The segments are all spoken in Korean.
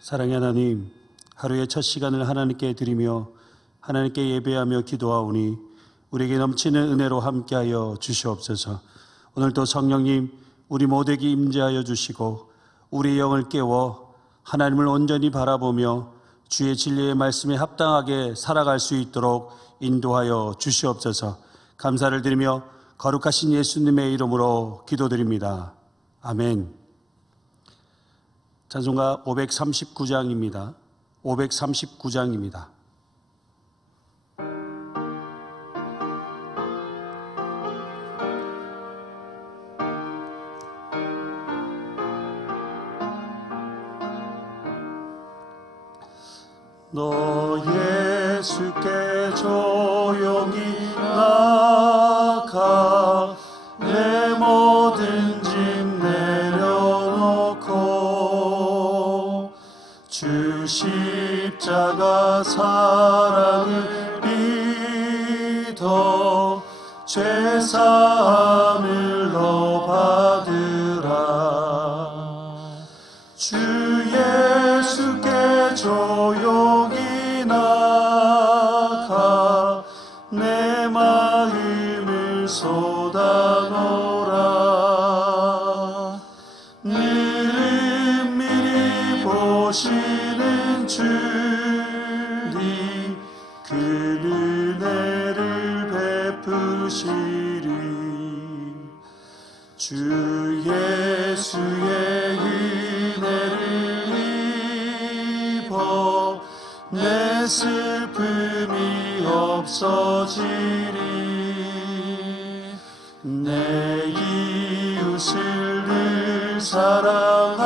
사랑의 하나님, 하루의 첫 시간을 하나님께 드리며 하나님께 예배하며 기도하오니 우리에게 넘치는 은혜로 함께하여 주시옵소서. 오늘도 성령님 우리 모두에게 임재하여 주시고 우리의 영을 깨워 하나님을 온전히 바라보며 주의 진리의 말씀에 합당하게 살아갈 수 있도록 인도하여 주시옵소서. 감사를 드리며 거룩하신 예수님의 이름으로 기도드립니다. 아멘. 찬송가 539장입니다. 539장입니다. 너 예수께 조용히 나가 내 모든 짐 내려놓고 주 십자가 사랑을 믿어 죄사함을 너 받으라. 주 예수께 조용히 나가 내 마음을 쏟아놓으라. 늘 미리 보시는 주님 그 은혜를 베푸시리. 주 예수의 은혜를 입어 내 슬픔이 없어지리. 내 이웃을 늘 사랑하여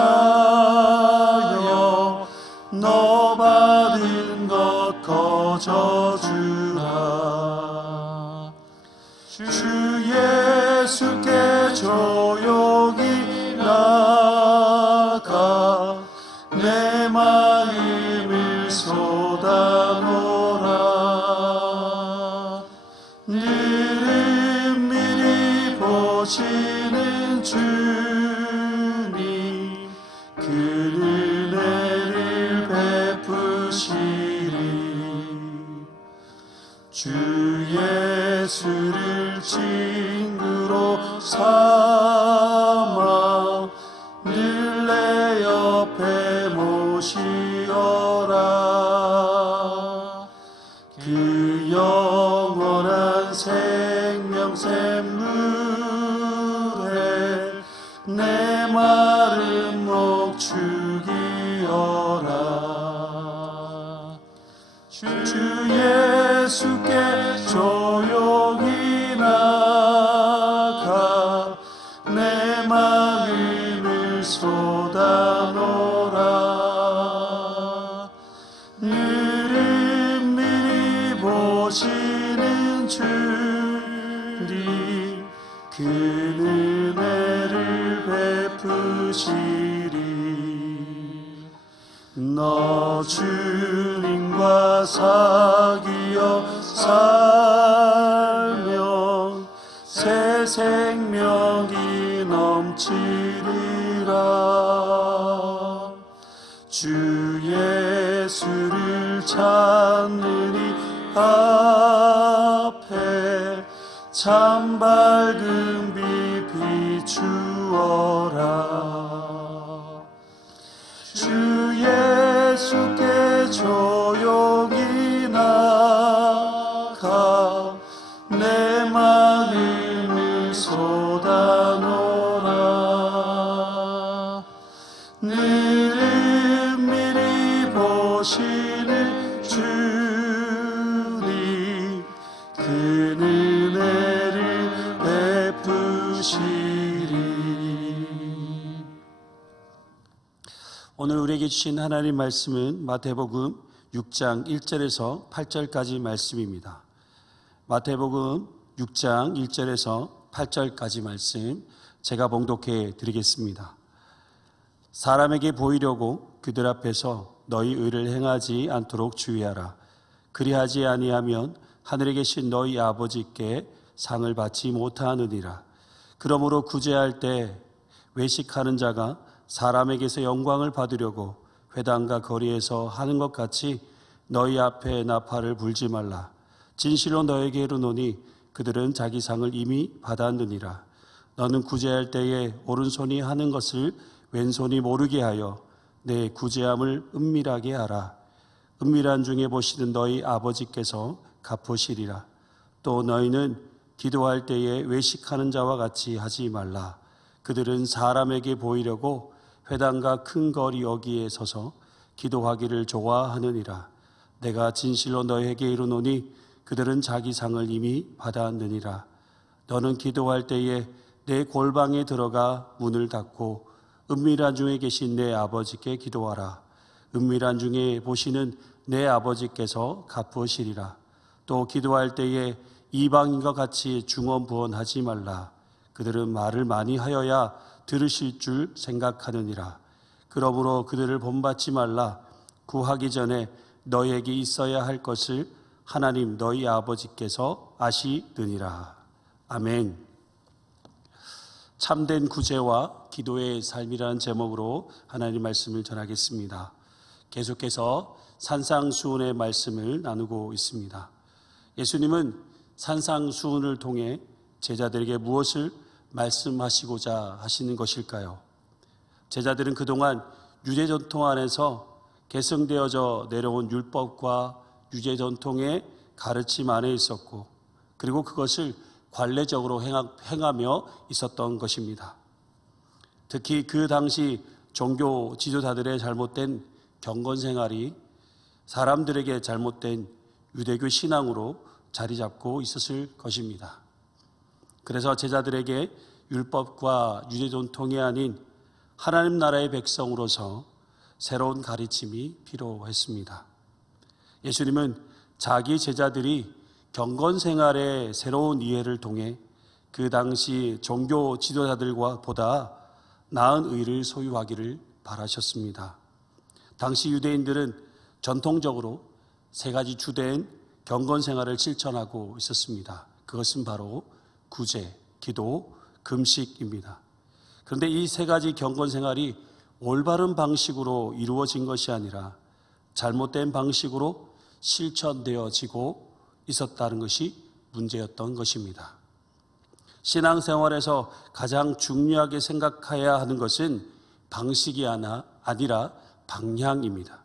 너 받은 것 거저주라. 주 예수께 조용히 나가 내 마음을 쏟아놓으라. 늘 미리 보시는 주님 그 은혜를 베푸시리. 주 예수를 친구로 삼아 늘 내 옆에 모시어라. 그 영원한 생명샘물에 내 마른 목 죽이어라. 주 예수께 조용히 나가 내 마음을 쏟아놓으라. 늘 미리 보시는 주님 그 은혜를 베푸시리. 너 주님과 사귀어 살면 새 생명이 넘치리라. 주 예수를 찾는 이 앞에 참 밝은 빛 비추어라. 주 예수께 조용히 나가 내 마음을 쏟아놓으라. 늘 미리 보시는 주님 그 은혜를 베푸시리. 오늘 우리에게 주신 하나님 말씀은 마태복음 6장 1절에서 8절까지 말씀입니다. 마태복음 6장 1절에서 8절까지 말씀 제가 봉독해 드리겠습니다. 사람에게 보이려고 그들 앞에서 너희 의를 행하지 않도록 주의하라. 그리하지 아니하면 하늘에 계신 너희 아버지께 상을 받지 못하느니라. 그러므로 구제할 때 외식하는 자가 사람에게서 영광을 받으려고 회당과 거리에서 하는 것 같이 너희 앞에 나팔을 불지 말라. 진실로 너에게 이르노니 그들은 자기 상을 이미 받았느니라. 너는 구제할 때에 오른손이 하는 것을 왼손이 모르게 하여 내 구제함을 은밀하게 하라. 은밀한 중에 보시는 너희 아버지께서 갚으시리라. 또 너희는 기도할 때에 외식하는 자와 같이 하지 말라. 그들은 사람에게 보이려고 회당과 큰 거리 여기에 서서 기도하기를 좋아하느니라. 내가 진실로 너희에게 이르노니 그들은 자기 상을 이미 받았느니라. 너는 기도할 때에 내 골방에 들어가 문을 닫고 은밀한 중에 계신 내 아버지께 기도하라. 은밀한 중에 보시는 내 아버지께서 갚으시리라. 또 기도할 때에 이방인과 같이 중언부언하지 말라. 그들은 말을 많이 하여야 들으실 줄 생각하느니라. 그러므로 그들을 본받지 말라. 구하기 전에 너희에게 있어야 할 것을 하나님 너희 아버지께서 아시느니라. 아멘. 참된 구제와 기도의 삶이라는 제목으로 하나님 말씀을 전하겠습니다. 계속해서 산상수훈의 말씀을 나누고 있습니다. 예수님은 산상수훈을 통해 제자들에게 무엇을 말씀하시고자 하시는 것일까요? 제자들은 그동안 유대 전통 안에서 계승되어져 내려온 율법과 유대 전통의 가르침 안에 있었고, 그리고 그것을 관례적으로 행하며 있었던 것입니다. 특히 그 당시 종교 지도자들의 잘못된 경건 생활이 사람들에게 잘못된 유대교 신앙으로 자리 잡고 있었을 것입니다. 그래서 제자들에게 율법과 유대 전통이 아닌 하나님 나라의 백성으로서 새로운 가르침이 필요했습니다. 예수님은 자기 제자들이 경건 생활의 새로운 이해를 통해 그 당시 종교 지도자들과 보다 나은 의를 소유하기를 바라셨습니다. 당시 유대인들은 전통적으로 세 가지 주된 경건 생활을 실천하고 있었습니다. 그것은 바로 구제, 기도, 금식입니다. 그런데 이 세 가지 경건 생활이 올바른 방식으로 이루어진 것이 아니라 잘못된 방식으로 실천되어지고 있었다는 것이 문제였던 것입니다. 신앙생활에서 가장 중요하게 생각해야 하는 것은 방식이 아니라 방향입니다.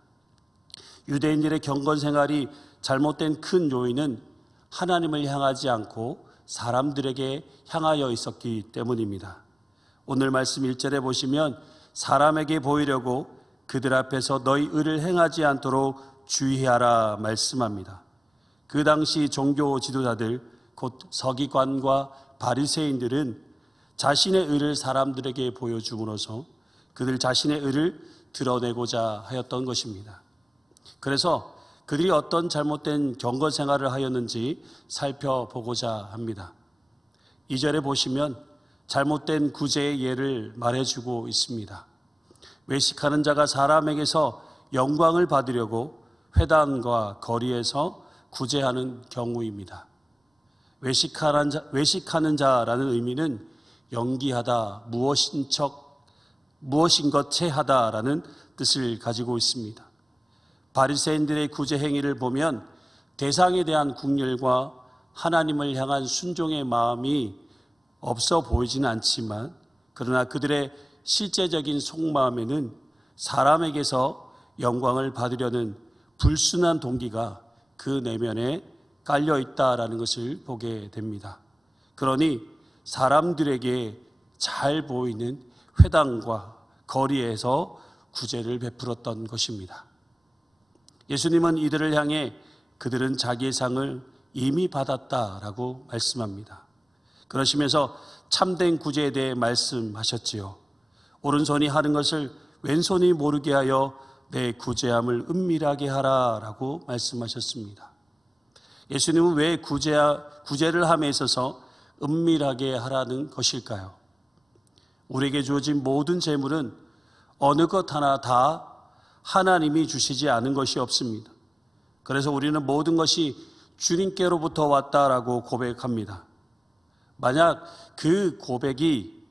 유대인들의 경건생활이 잘못된 큰 요인은 하나님을 향하지 않고 사람들에게 향하여 있었기 때문입니다. 오늘 말씀 1절에 보시면 사람에게 보이려고 그들 앞에서 너희 의를 행하지 않도록 주의하라 말씀합니다. 그 당시 종교 지도자들 곧 서기관과 바리새인들은 자신의 의를 사람들에게 보여줌으로써 그들 자신의 의를 드러내고자 하였던 것입니다. 그래서 그들이 어떤 잘못된 경건 생활을 하였는지 살펴보고자 합니다. 2절에 보시면 잘못된 구제의 예를 말해주고 있습니다. 외식하는 자가 사람에게서 영광을 받으려고 회당과 거리에서 구제하는 경우입니다. 외식하는 자라는 의미는 연기하다, 무엇인 것 채하다라는 뜻을 가지고 있습니다. 바리새인들의 구제 행위를 보면 대상에 대한 긍휼과 하나님을 향한 순종의 마음이 없어 보이지는 않지만, 그러나 그들의 실제적인 속마음에는 사람에게서 영광을 받으려는 불순한 동기가 그 내면에 깔려 있다라는 것을 보게 됩니다. 그러니 사람들에게 잘 보이는 회당과 거리에서 구제를 베풀었던 것입니다. 예수님은 이들을 향해 그들은 자기의 상을 이미 받았다라고 말씀합니다. 그러시면서 참된 구제에 대해 말씀하셨지요. 오른손이 하는 것을 왼손이 모르게 하여 내 구제함을 은밀하게 하라라고 말씀하셨습니다. 예수님은 왜 구제를 함에 있어서 은밀하게 하라는 것일까요? 우리에게 주어진 모든 재물은 어느 것 하나 다 하나님이 주시지 않은 것이 없습니다. 그래서 우리는 모든 것이 주님께로부터 왔다라고 고백합니다. 만약 그 고백이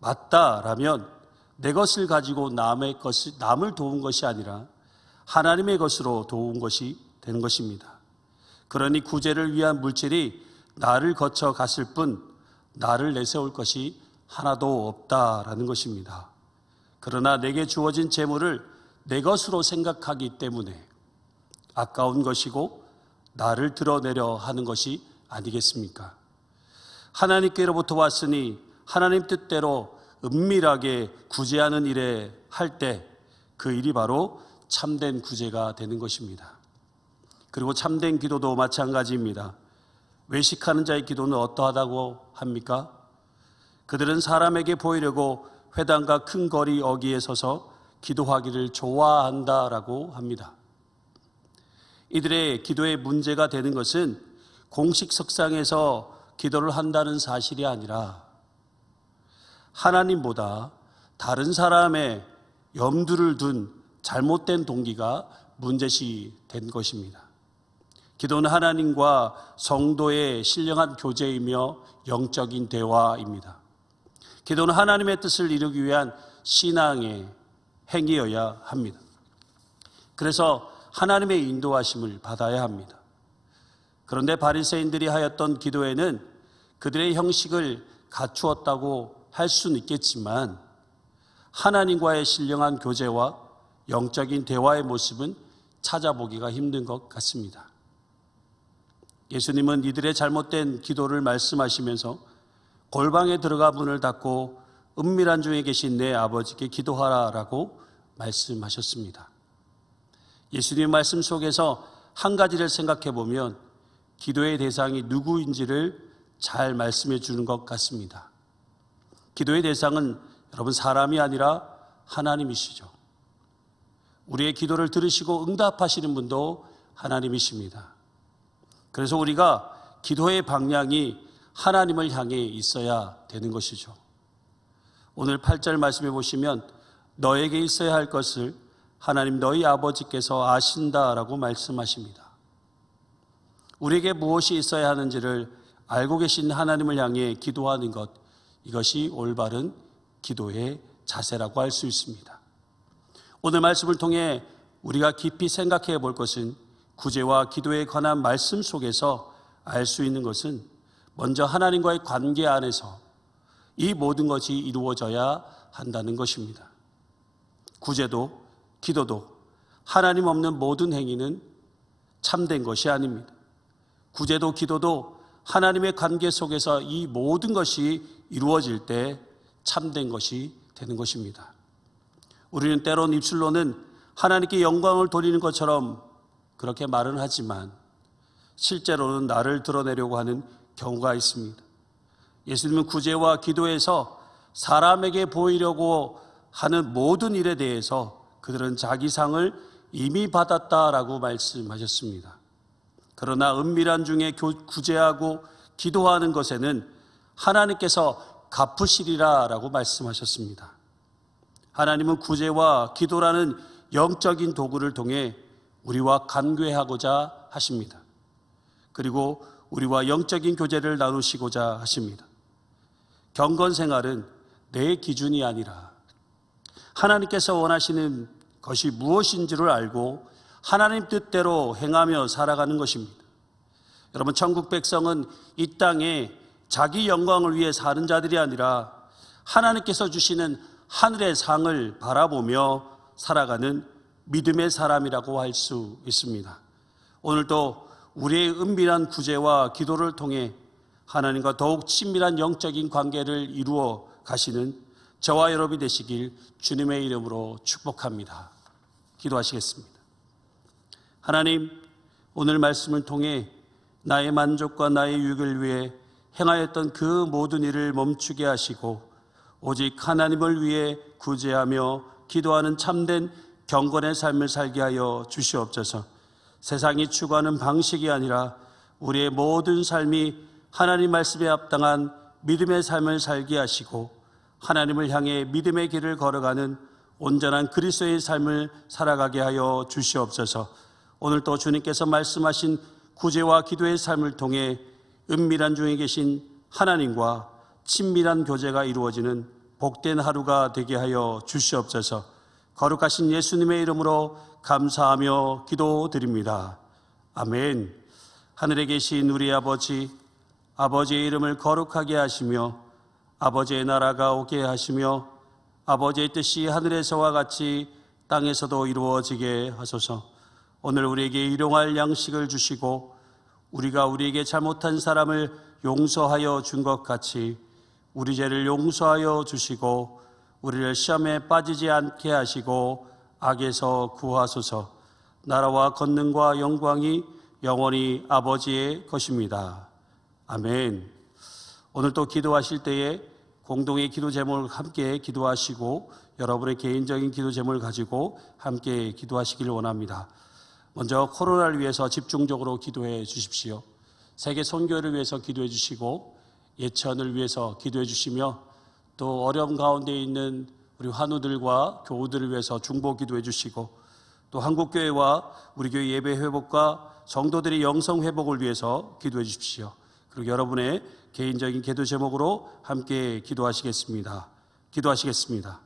맞다라면 내 것을 가지고 남을 도운 것이 아니라 하나님의 것으로 도운 것이 되는 것입니다. 그러니 구제를 위한 물질이 나를 거쳐 갔을 뿐 나를 내세울 것이 하나도 없다라는 것입니다. 그러나 내게 주어진 재물을 내 것으로 생각하기 때문에 아까운 것이고 나를 드러내려 하는 것이 아니겠습니까? 하나님께로부터 왔으니 하나님 뜻대로 은밀하게 구제하는 일에 할 때 그 일이 바로 참된 구제가 되는 것입니다. 그리고 참된 기도도 마찬가지입니다. 외식하는 자의 기도는 어떠하다고 합니까? 그들은 사람에게 보이려고 회당과 큰 거리 어귀에 서서 기도하기를 좋아한다라고 합니다. 이들의 기도에 문제가 되는 것은 공식 석상에서 기도를 한다는 사실이 아니라 하나님보다 다른 사람의 염두를 둔 잘못된 동기가 문제시 된 것입니다. 기도는 하나님과 성도의 신령한 교제이며 영적인 대화입니다. 기도는 하나님의 뜻을 이루기 위한 신앙의 행위여야 합니다. 그래서 하나님의 인도하심을 받아야 합니다. 그런데 바리새인들이 하였던 기도에는 그들의 형식을 갖추었다고 할 수는 있겠지만 하나님과의 신령한 교제와 영적인 대화의 모습은 찾아보기가 힘든 것 같습니다. 예수님은 이들의 잘못된 기도를 말씀하시면서 골방에 들어가 문을 닫고 은밀한 중에 계신 내 아버지께 기도하라라고 말씀하셨습니다. 예수님의 말씀 속에서 한 가지를 생각해 보면 기도의 대상이 누구인지를 잘 말씀해 주는 것 같습니다. 기도의 대상은 여러분 사람이 아니라 하나님이시죠. 우리의 기도를 들으시고 응답하시는 분도 하나님이십니다. 그래서 우리가 기도의 방향이 하나님을 향해 있어야 되는 것이죠. 오늘 8절 말씀해 보시면 너에게 있어야 할 것을 하나님 너희 아버지께서 아신다라고 말씀하십니다. 우리에게 무엇이 있어야 하는지를 알고 계신 하나님을 향해 기도하는 것, 이것이 올바른 기도의 자세라고 할 수 있습니다. 오늘 말씀을 통해 우리가 깊이 생각해 볼 것은 구제와 기도에 관한 말씀 속에서 알 수 있는 것은 먼저 하나님과의 관계 안에서 이 모든 것이 이루어져야 한다는 것입니다. 구제도 기도도 하나님 없는 모든 행위는 참된 것이 아닙니다. 구제도 기도도 하나님의 관계 속에서 이 모든 것이 이루어질 때 참된 것이 되는 것입니다. 우리는 때론 입술로는 하나님께 영광을 돌리는 것처럼 그렇게 말은 하지만 실제로는 나를 드러내려고 하는 경우가 있습니다. 예수님은 구제와 기도에서 사람에게 보이려고 하는 모든 일에 대해서 그들은 자기 상을 이미 받았다라고 말씀하셨습니다. 그러나 은밀한 중에 구제하고 기도하는 것에는 하나님께서 갚으시리라라고 말씀하셨습니다. 하나님은 구제와 기도라는 영적인 도구를 통해 우리와 관계하고자 하십니다. 그리고 우리와 영적인 교제를 나누시고자 하십니다. 경건 생활은 내 기준이 아니라 하나님께서 원하시는 것이 무엇인지를 알고 하나님 뜻대로 행하며 살아가는 것입니다. 여러분, 천국 백성은 이 땅에 자기 영광을 위해 사는 자들이 아니라 하나님께서 주시는 하늘의 상을 바라보며 살아가는 믿음의 사람이라고 할 수 있습니다. 오늘도 우리의 은밀한 구제와 기도를 통해 하나님과 더욱 친밀한 영적인 관계를 이루어 가시는 저와 여러분이 되시길 주님의 이름으로 축복합니다. 기도하시겠습니다. 하나님, 오늘 말씀을 통해 나의 만족과 나의 유익을 위해 행하였던 그 모든 일을 멈추게 하시고 오직 하나님을 위해 구제하며 기도하는 참된 경건의 삶을 살게 하여 주시옵소서. 세상이 추구하는 방식이 아니라 우리의 모든 삶이 하나님 말씀에 합당한 믿음의 삶을 살게 하시고 하나님을 향해 믿음의 길을 걸어가는 온전한 그리스도의 삶을 살아가게 하여 주시옵소서. 오늘도 주님께서 말씀하신 구제와 기도의 삶을 통해 은밀한 중에 계신 하나님과 친밀한 교제가 이루어지는 복된 하루가 되게 하여 주시옵소서. 거룩하신 예수님의 이름으로 감사하며 기도드립니다. 아멘. 하늘에 계신 우리 아버지, 아버지의 이름을 거룩하게 하시며 아버지의 나라가 오게 하시며 아버지의 뜻이 하늘에서와 같이 땅에서도 이루어지게 하소서. 오늘 우리에게 일용할 양식을 주시고 우리가 우리에게 잘못한 사람을 용서하여 준 것 같이 우리 죄를 용서하여 주시고 우리를 시험에 빠지지 않게 하시고 악에서 구하소서. 나라와 권능과 영광이 영원히 아버지의 것입니다. 아멘. 오늘 또 기도하실 때에 공동의 기도 제목을 함께 기도하시고 여러분의 개인적인 기도 제목을 가지고 함께 기도하시길 원합니다. 먼저 코로나를 위해서 집중적으로 기도해 주십시오. 세계 선교를 위해서 기도해 주시고 예천을 위해서 기도해 주시며 또 어려움 가운데 있는 우리 환우들과 교우들을 위해서 중보 기도해 주시고 또 한국교회와 우리 교회 예배 회복과 성도들의 영성 회복을 위해서 기도해 주십시오. 그리고 여러분의 개인적인 기도 제목으로 함께 기도하시겠습니다. 기도하시겠습니다.